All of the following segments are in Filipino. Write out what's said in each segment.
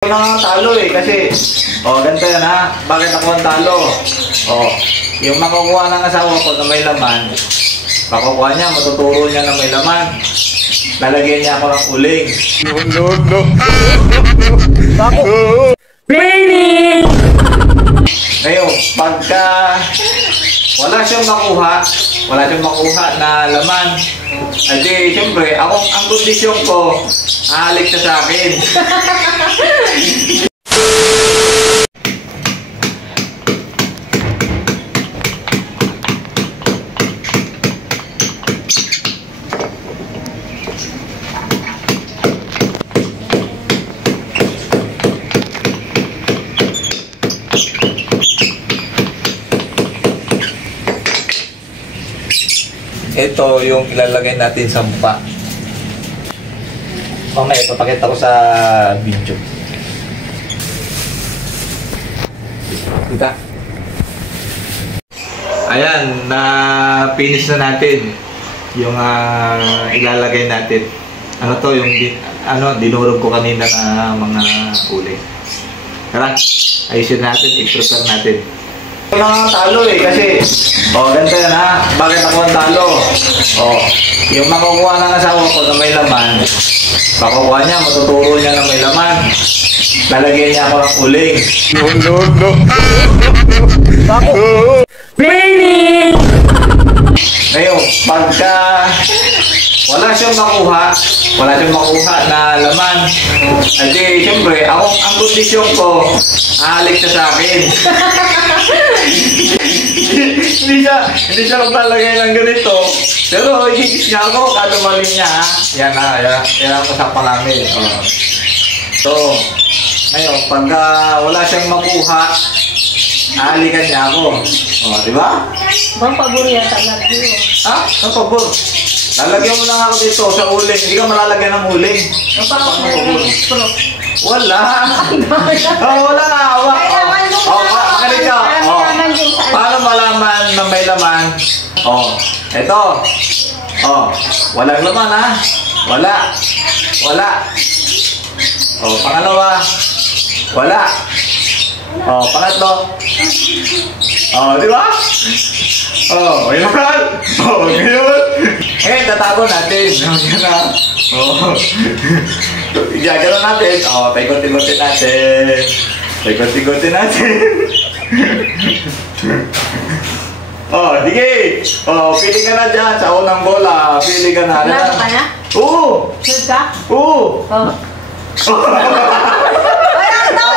Ako na nga talo eh, kasi, ganito yan ha, bakit ako ang talo? Yung makukuha ng asawa ko na may laman, makukuha niya, matuturo niya na may laman, lalagyan niya ako ng uling. Raining! Ngayon, pagka wala siyang makuha na laman, adi, siyempre, ang kondisyon ko, halik siya sa akin. Ito yung ilalagay natin sa mukha. Okay, ipapakita ko sa video. Kita. Ayan, na-finish na natin yung ilalagay natin. Ano to, yung dinurog ko kanina na mga kulay. Tara, ayusin natin, i-prepare natin. Ako na nga talo eh, kasi, ganito yan ha, bakit ako ang talo? Yung makukuha ng asawa ko na may laman, makukuha niya, matuturo niya na may laman, lalagyan niya ako ng uling. Raining! Ngayon, pagka wala siyang makuha na laman, adi, siyempre, ang kondisyon ko, halik siya sa akin. hindi siya maglalagay ng ganito, pero higis niya ako, kada mali niya ha. Yan ang usapan namin. So, ngayon, pagka wala siyang makuha, halikan niya ako. Di ba? Bang pabor yata natin yun. Ha? Ang pabor. Lalagyan mo lang ako dito sa uling. Hindi ka malalagyan ng uling. Wala. Wala nga. Makinig ka. Paano malaman na may laman? Ito. Walang laman ha. Wala. Pangalawa. Wala. Pangatlo. Di ba? Ngayon. Ngayon, tatago natin. Gagano natin. Paikot-ikotin natin. Sige. Pili ka na dyan sa unang bola. Pili ka na. Wala ka na? Oo. Sure ka? Oo. Walang daw!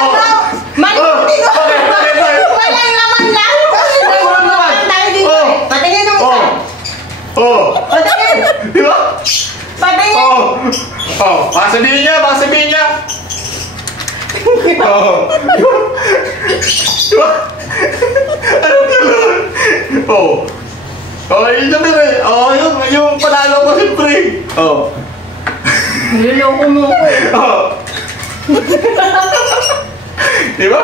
Malimutin ko! Walang laman lang! Patingin nung isa! Patingin! Di ba? Patingin! Baka sabihin niya! Di ba? Anong gano'n? Yun sabi rin. Yung panalo ko siyempre. Niloloko mo ko. Di ba?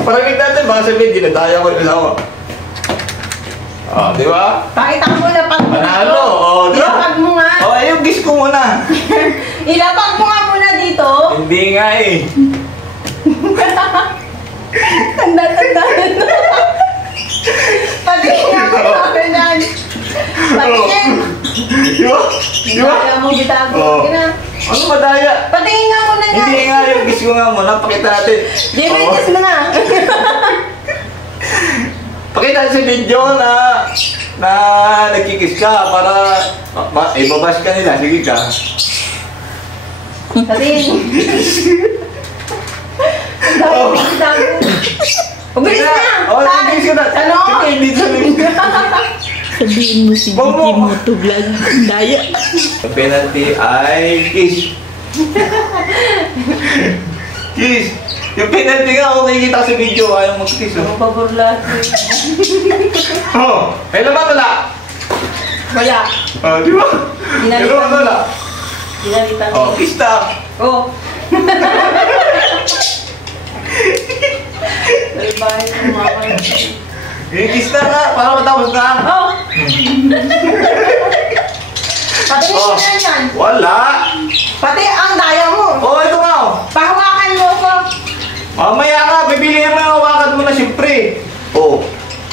Parangin natin, baka sabihin, ginadaya ko yung asawa. Di ba? Pakita mo na pag Panalo, di ba? Ilapag mo nga. Yung kiss ko muna. Ilapag mo nga muna dito. Hindi nga eh. Tanda-tanda na. Patingin nga mo sa akin yan. Patingin. Di ba? Kaya mo gitago. Ano madaya? Patingin nga muna nga. Hindi nga, yung kiss ko nga muna. Pakita natin. Di ba yung kiss mo na? Pakita sa video na nagkikis ka para ibabash ka nila. Sige ka. Patingin. Ang dami gitago. Pabilis na! Nagkikis ka na. Ano? Sige, hindi sa video. Sabihin mo si Gigi mo to vlog. Daya. Ang penalty ay kiss. Kiss. Yung penalty nga ako nakikita sa video. Ayaw mag-kiss. Ang pabor lahat. May laman wala. Wala. Di ba? May Ginalitan laman wala. Ginalitan mo. Kiss na. Salbahe mo mama. Kiss na nga. Para matapos na. Patingin mo na yan. Wala. Pati ang daya mo. Ito nga. Pahawakan Mamaya nga, bibilihin mo yung hawakan mo na siyempre. Oh.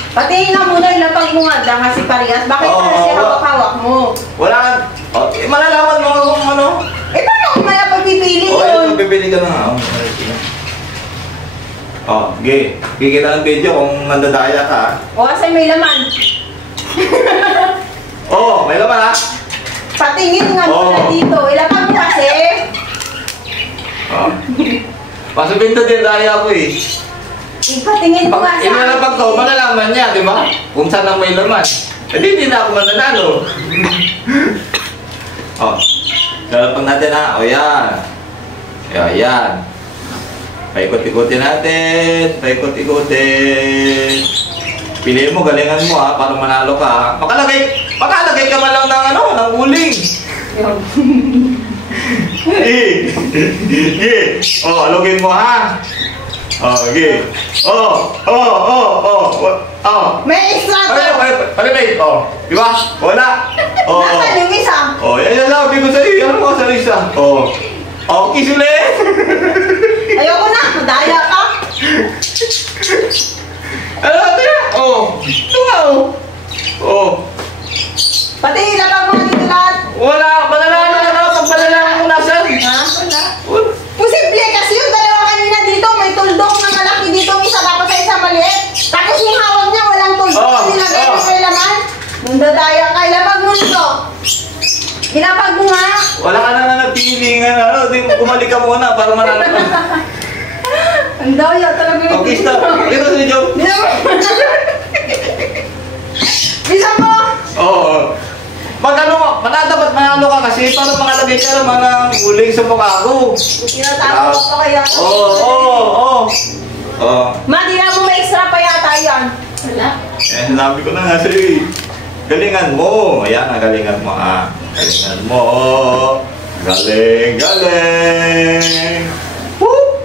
Patingin nga muna, ilapag mo nga lang kasi parehas. Bakit Oo, kasi oo. hawak-hawak mo? Wala. Oh, malalaman mo kung ano. Eh, paano kung maya pagpipili Oh, yun? ito, bibili ka na nga. Oh, okay. Kikita ng video kung nandadaya ka. O, kasi may laman. Oh, may laman ha? Patingin nga muna Oo. dito. Ilapag mo kasi. Oh. Pasabing na din daya ko eh. Ipatingin mo nga Pag inalapag ko, malalaman niya, di ba? Kung saan ang may laman. Eh, hindi na ako mananalo. Oh. Lalapag natin ha. O, yan. Yan. Paikot-ikutin natin. Paikot-ikutin. Piliin mo, galingan mo ha, para manalo ka ha. Makalagay ka man lang ng ano, ng uling. Oh, alugin mo ha. Oh, okay. May extra to. Palimay. Oh, di ba? Wala. Oh. Nasaan yung isa? Oh, yan lang, sabi ko sa'yo. Ano mo sa isa? Oh. Oh, kiss ulit. Ayoko na. Madaya ka. Ano natin na? Oh. Ito nga oh. Oh. Pati ilapag mo nga dito lahat. Wala. Malalaman ka na. Pag malalaman mo nasan. Ha? Wala. Posible kasi yung dalawa kanina dito. May tuldok na malaki dito. Isa tapos sa isa maliit. Tapos yung hawak niya walang tuldok. Oh, Nilagay mo oh. may laman. Nung dadaya ka, ilapag mo nito. Ilapag mo nga. Wala ka na napili nga. Ano, bumalik ka muna para manalo ka. Ang daya talaga yung Okay, stop. Ito si Joe. Bisa mo. Oo. Pag ano mo, dapat manalo ka kasi para makalagay ka naman ng uling sa mukha ko. Tinatago ko pa kaya. Oo. Ma, di na mo may extra pa yata yan. Wala. Eh, sinabi ko na nga sa'yo eh. Galingan mo. Ayan, galingan mo ah. Galingan mo. Galing. Whoop!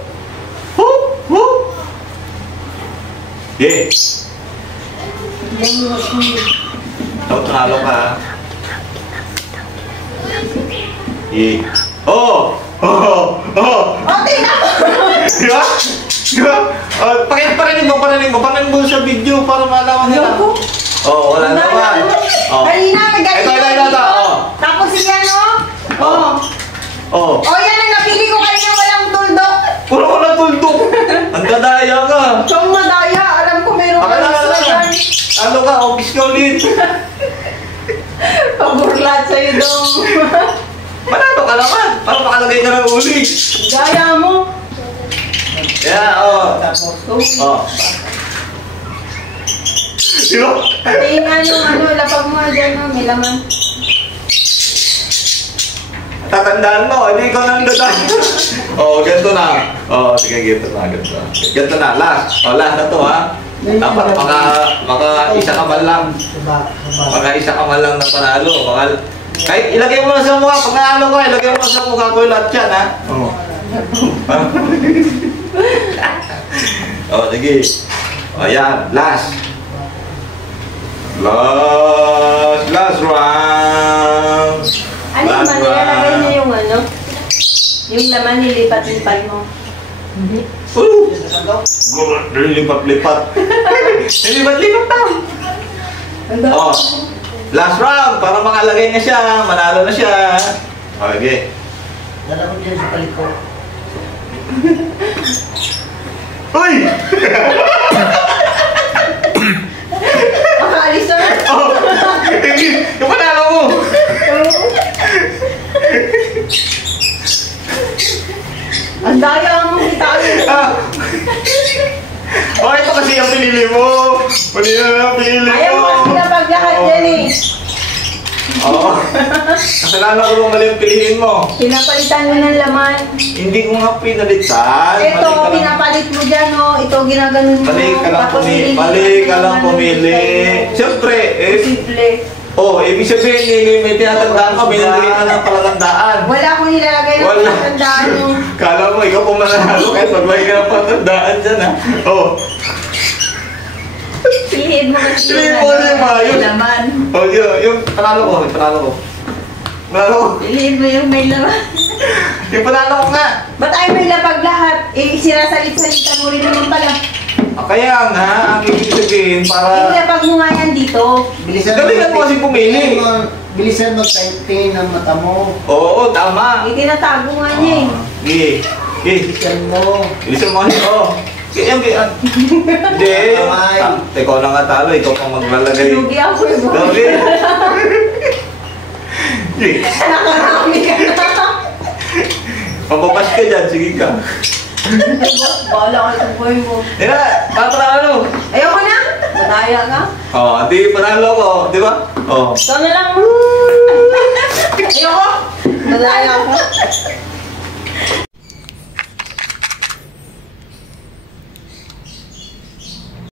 Yeah. Dapat nanalo ka. Yeah. Oh! Tingnan mo. Diba? Parinig mo sa video para malaman nila. Ayoko. Oh, wala naman. Oh. Kanina, may ganito. Ito. Oh. Tapos yan, oh. Oh. Oh, yan ang napili ko kanina walang tuldok. Puro wala tuldok. Ang dadaya ka. Siyang madaya. Alam ko meron ka extra yan. Ano ka? Office ka ulit. Paburlat sa'yo dong. Manalo ka naman. Para makalagay ka ng uling. Daya mo. Yeah, oh. Oh. Diba? Patingin nga yung lapag mo nga dyan, may laman. Tatandaan mo, hindi ko nang dadaan. Oh, ganito na. Oh, sige, ganito na. Last. Oh, last na to, ha? Dapat maka-isa ka man lang. Maka-isa ka man lang na panalo. Kahit ilagay mo na sa mukha. Pag nanalo ka, ilagay mo na sa mukha ko yung lahat yan, ha? Oh. Oh, sige. Oh, yan. Last round. Ano yung nilalagay niya yung yung laman nilipat-lipat mo. Lipat-lipat. Lipat-lipat na. Oh, last round. Para makalagay na siya. Manalo na siya. Okay. Dala ko dyan sa paliko. Uy! Makaalis na. Oh! Yung panalo mo! Ang daya mo kita. Oh, ito kasi yung pinili mo. Mali na pinili mo. Ayaw mo kasi na paglahat dyan eh. Oo. Kasalanan ko nung mali yung pilihin mo. Pinapalitan mo ng laman. Hindi ko nga pinalitan. Ito, pinapalit mo dyan, oh. Ito, ginaganon mo. Mali ka lang Tapos pumili. nililipat Mali mo ka lang naman pumili. ng Siyempre, simple. ibig sabihin, may tinatandaan ka, may nalagay ka ng palatandaan. Wala akong nilalagay ng Wala. patandaan mo. Kala mo, ikaw kung mananalo kahit maglagay ka ng palatandaan dyan, ha? Oh. Piliin mo kasi Piliin mo kasi yung maayos. laman. Oh, yung panalo ko. Piliin mo yung may laman. Yung panalo ko nga. Ba't ay may lapag lahat? Sinasalit-salita mo Kaya nga, ang ibig sabihin Hindi, para... pag mo nga yan dito. Bilisan Galingan mo kasi pumili. Bilisan magtingin ng mata mo. Oo, tama. Itinatago nga niya eh. Sige. Sige. Bilisan mo. Bilisan mo kasi, oo. Kaya yan. Hindi. Ikaw na nga talo, ikaw pang maglalagay. Lugi ako eh. Lugi. Sige. Nakarami ka na. Papapas ka dyan, sige ka. Bahala ka sa buhay mo. Yan na, patralo. Ayoko na. Mataya ka. Di panalo ko, di ba? Ikaw na lang. Ayoko. Mataya ka.